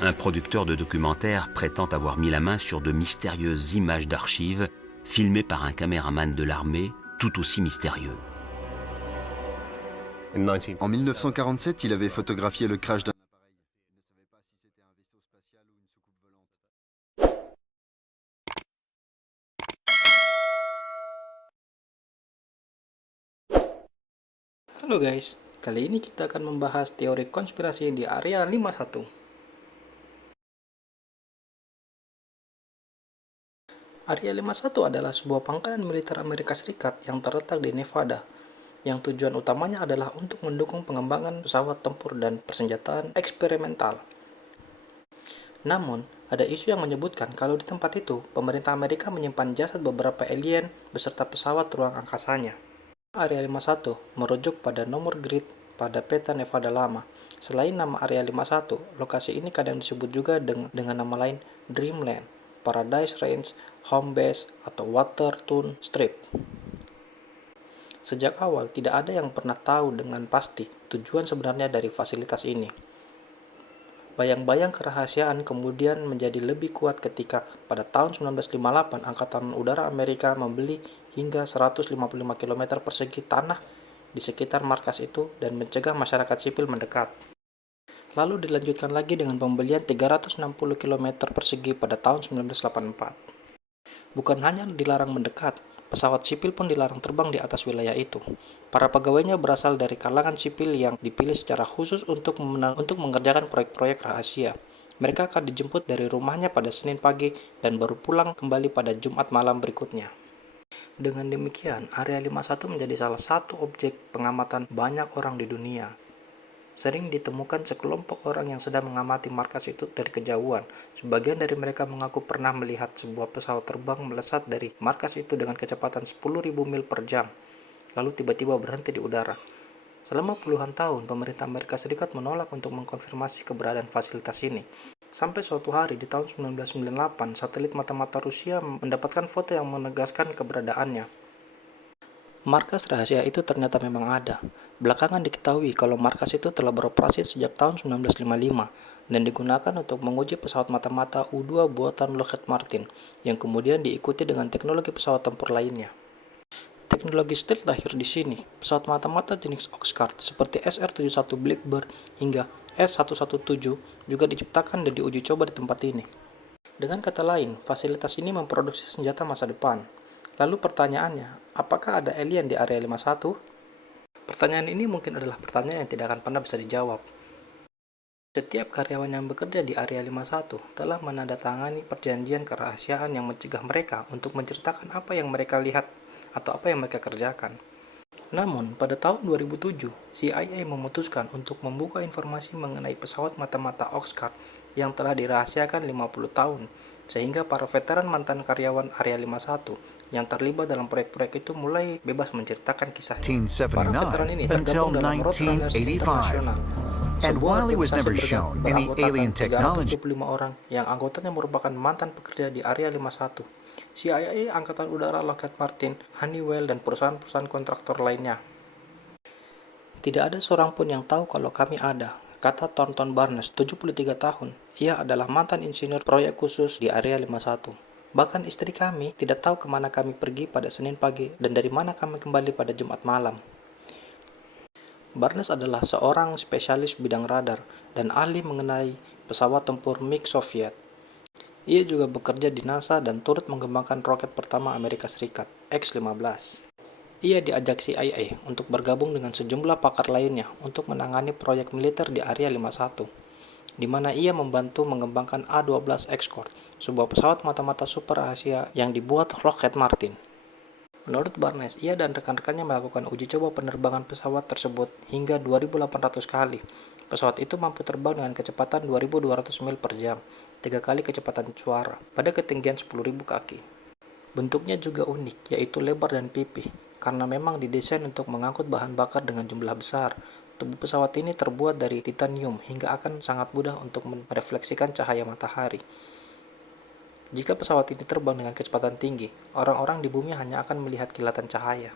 Un producteur de documentaires prétend avoir mis la main sur de mystérieuses images d'archives filmées par un caméraman de l'armée tout aussi mystérieux. En 1947, il avait photographié le crash d'un appareil. Il ne savait pas si c'était un vaisseau spatial ou une soucoupe volante. Halo guys, kali ini kita akan membahas teori konspirasi di Area 51. Area 51 adalah sebuah pangkalan militer Amerika Serikat yang terletak di Nevada, yang tujuan utamanya adalah untuk mendukung pengembangan pesawat tempur dan persenjataan eksperimental. Namun, ada isu yang menyebutkan kalau di tempat itu, pemerintah Amerika menyimpan jasad beberapa alien beserta pesawat ruang angkasanya. Area 51 merujuk pada nomor grid pada peta Nevada lama. Selain nama Area 51, lokasi ini kadang disebut juga dengan nama lain Dreamland, Paradise Range, Home Base, atau Watertoon Strip. Sejak awal, tidak ada yang pernah tahu dengan pasti tujuan sebenarnya dari fasilitas ini. Bayang-bayang kerahasiaan kemudian menjadi lebih kuat ketika pada tahun 1958 Angkatan Udara Amerika membeli hingga 155 km persegi tanah di sekitar markas itu dan mencegah masyarakat sipil mendekat. Lalu dilanjutkan lagi dengan pembelian 360 km persegi pada tahun 1984. Bukan hanya dilarang mendekat, pesawat sipil pun dilarang terbang di atas wilayah itu. Para pegawainya berasal dari kalangan sipil yang dipilih secara khusus untuk mengerjakan proyek-proyek rahasia. Mereka akan dijemput dari rumahnya pada Senin pagi dan baru pulang kembali pada Jumat malam berikutnya. Dengan demikian, Area 51 menjadi salah satu objek pengamatan banyak orang di dunia. Sering ditemukan sekelompok orang yang sedang mengamati markas itu dari kejauhan. Sebagian dari mereka mengaku pernah melihat sebuah pesawat terbang melesat dari markas itu dengan kecepatan 10.000 mil per jam, lalu tiba-tiba berhenti di udara. Selama puluhan tahun, pemerintah Amerika Serikat menolak untuk mengkonfirmasi keberadaan fasilitas ini. Sampai suatu hari di tahun 1998, satelit mata-mata Rusia mendapatkan foto yang menegaskan keberadaannya. Markas rahasia itu ternyata memang ada. Belakangan diketahui kalau markas itu telah beroperasi sejak tahun 1955 dan digunakan untuk menguji pesawat mata-mata U-2 buatan Lockheed Martin yang kemudian diikuti dengan teknologi pesawat tempur lainnya. Teknologi stealth lahir di sini. Pesawat mata-mata jenis Oxcart seperti SR-71 Blackbird hingga F-117 juga diciptakan dan diuji coba di tempat ini. Dengan kata lain, fasilitas ini memproduksi senjata masa depan. Lalu pertanyaannya, apakah ada alien di Area 51? Pertanyaan ini mungkin adalah pertanyaan yang tidak akan pernah bisa dijawab. Setiap karyawan yang bekerja di Area 51 telah menandatangani perjanjian kerahasiaan yang mencegah mereka untuk menceritakan apa yang mereka lihat atau apa yang mereka kerjakan. Namun, pada tahun 2007, CIA memutuskan untuk membuka informasi mengenai pesawat mata-mata Oxcart yang telah dirahasiakan 50 tahun, sehingga para veteran mantan karyawan Area 51 yang terlibat dalam proyek-proyek itu mulai bebas menceritakan kisahnya. Para veteran ini tergabung dalam Roadrunners International, And while he was never organisasi shown any alien beranggotakan technology, 375 orang yang anggotanya merupakan mantan pekerja di Area 51, CIA, Angkatan Udara Lockheed Martin, Honeywell, dan perusahaan-perusahaan kontraktor lainnya. Tidak ada seorang pun yang tahu kalau kami ada, kata Thornton Barnes, 73 tahun. Ia adalah mantan insinyur proyek khusus di Area 51. Bahkan istri kami tidak tahu kemana kami pergi pada Senin pagi dan dari mana kami kembali pada Jumat malam. Barnes adalah seorang spesialis bidang radar dan ahli mengenai pesawat tempur MiG Soviet. Ia juga bekerja di NASA dan turut mengembangkan roket pertama Amerika Serikat, X-15. Ia diajak CIA untuk bergabung dengan sejumlah pakar lainnya untuk menangani proyek militer di Area 51, di mana ia membantu mengembangkan A-12 Escort, sebuah pesawat mata-mata super rahasia yang dibuat Lockheed Martin. Menurut Barnes, ia dan rekan-rekannya melakukan uji coba penerbangan pesawat tersebut hingga 2.800 kali. Pesawat itu mampu terbang dengan kecepatan 2.200 mil per jam, 3 kali kecepatan suara, pada ketinggian 10.000 kaki. Bentuknya juga unik, yaitu lebar dan pipih, karena memang didesain untuk mengangkut bahan bakar dengan jumlah besar. Tubuh pesawat ini terbuat dari titanium hingga akan sangat mudah untuk merefleksikan cahaya matahari. Jika pesawat ini terbang dengan kecepatan tinggi, orang-orang di bumi hanya akan melihat kilatan cahaya.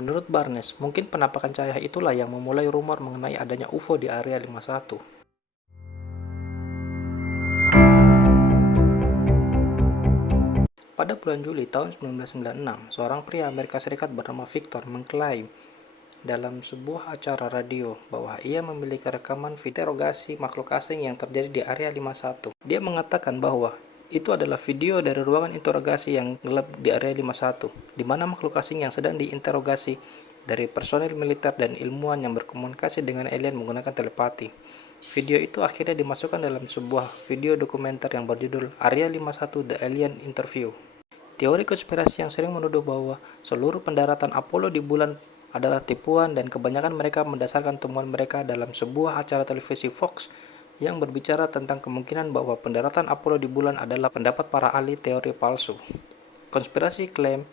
Menurut Barnes, mungkin penampakan cahaya itulah yang memulai rumor mengenai adanya UFO di Area 51. Pada bulan Juli tahun 1996, seorang pria Amerika Serikat bernama Victor mengklaim dalam sebuah acara radio bahwa ia memiliki rekaman video interogasi makhluk asing yang terjadi di Area 51. Dia mengatakan bahwa itu adalah video dari ruangan interogasi yang gelap di Area 51, di mana makhluk asing yang sedang diinterogasi dari personel militer dan ilmuwan yang berkomunikasi dengan alien menggunakan telepati. Video itu akhirnya dimasukkan dalam sebuah video dokumenter yang berjudul Area 51 The Alien Interview. Teori konspirasi yang sering menuduh bahwa seluruh pendaratan Apollo di bulan adalah tipuan dan kebanyakan mereka mendasarkan temuan mereka dalam sebuah acara televisi Fox yang berbicara tentang kemungkinan bahwa pendaratan Apollo di bulan adalah pendapat para ahli teori palsu. Konspirasi klaim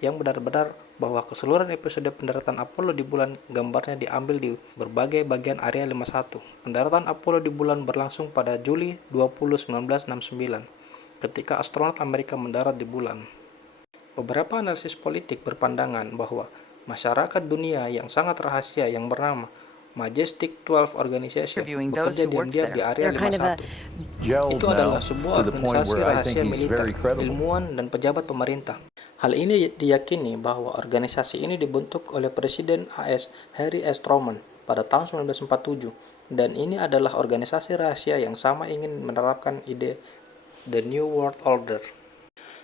yang benar-benar bahwa keseluruhan episode pendaratan Apollo di bulan gambarnya diambil di berbagai bagian Area 51. Pendaratan Apollo di bulan berlangsung pada Juli 20, 1969, ketika astronot Amerika mendarat di bulan. Beberapa analisis politik berpandangan bahwa masyarakat dunia yang sangat rahasia yang bernama Majestic 12 Organization bekerja diam-diam di Area 51. Itu adalah sebuah organisasi rahasia militer, ilmuwan, dan pejabat pemerintah. Hal ini diyakini bahwa organisasi ini dibentuk oleh Presiden AS Harry S. Truman pada tahun 1947, dan ini adalah organisasi rahasia yang sama ingin menerapkan ide The New World Order.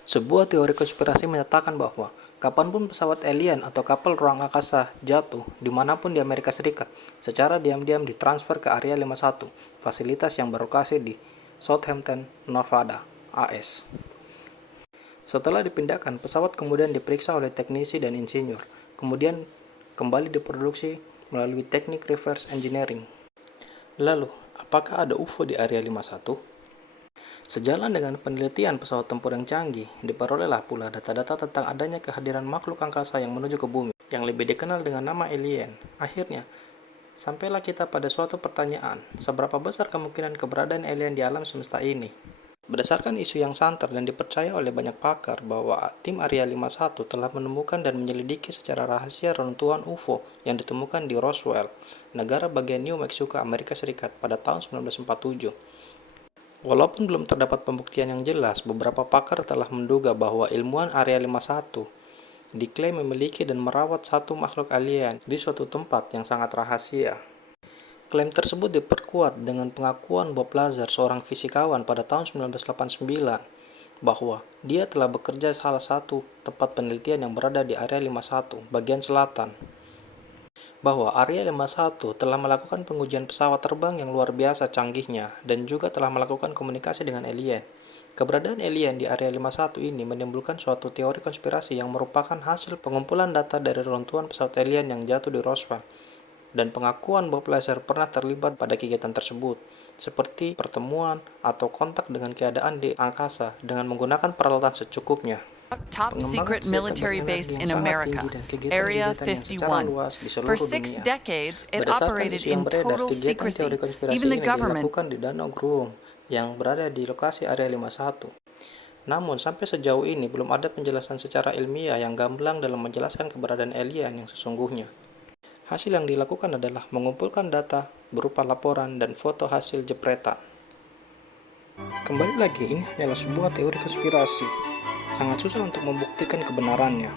Sebuah teori konspirasi menyatakan bahwa kapanpun pesawat alien atau kapal ruang angkasa jatuh dimanapun di Amerika Serikat, secara diam-diam ditransfer ke Area 51, fasilitas yang berlokasi di Southampton, Nevada, AS. Setelah dipindahkan, pesawat kemudian diperiksa oleh teknisi dan insinyur, kemudian kembali diproduksi melalui teknik reverse engineering. Lalu, apakah ada UFO di Area 51? Sejalan dengan penelitian pesawat tempur yang canggih, diperolehlah pula data-data tentang adanya kehadiran makhluk angkasa yang menuju ke bumi, yang lebih dikenal dengan nama alien. Akhirnya, sampailah kita pada suatu pertanyaan, seberapa besar kemungkinan keberadaan alien di alam semesta ini? Berdasarkan isu yang santer dan dipercaya oleh banyak pakar bahwa tim Area 51 telah menemukan dan menyelidiki secara rahasia reruntuhan UFO yang ditemukan di Roswell, negara bagian New Mexico, Amerika Serikat pada tahun 1947. Walaupun belum terdapat pembuktian yang jelas, beberapa pakar telah menduga bahwa ilmuwan Area 51 diklaim memiliki dan merawat satu makhluk alien di suatu tempat yang sangat rahasia. Klaim tersebut diperkuat dengan pengakuan Bob Lazar, seorang fisikawan pada tahun 1989, bahwa dia telah bekerja di salah satu tempat penelitian yang berada di Area 51, bagian selatan. Bahwa Area 51 telah melakukan pengujian pesawat terbang yang luar biasa canggihnya dan juga telah melakukan komunikasi dengan alien. Keberadaan alien di Area 51 ini menimbulkan suatu teori konspirasi yang merupakan hasil pengumpulan data dari reruntuhan pesawat alien yang jatuh di Roswell, dan pengakuan Bob Lazar pernah terlibat pada kegiatan tersebut, seperti pertemuan atau kontak dengan keadaan di angkasa dengan menggunakan peralatan secukupnya. Top secret military base in America, Area 51. For 6 decades, it operated in total secrecy. Even the government dilakukan di Danau Groom yang berada di lokasi Area 51. Namun sampai sejauh ini belum ada penjelasan secara ilmiah yang gamblang dalam menjelaskan keberadaan alien yang sesungguhnya. Hasil yang dilakukan adalah mengumpulkan data berupa laporan dan foto hasil jepretan. Kembali lagi, ini hanyalah sebuah teori konspirasi. Sangat susah untuk membuktikan kebenarannya.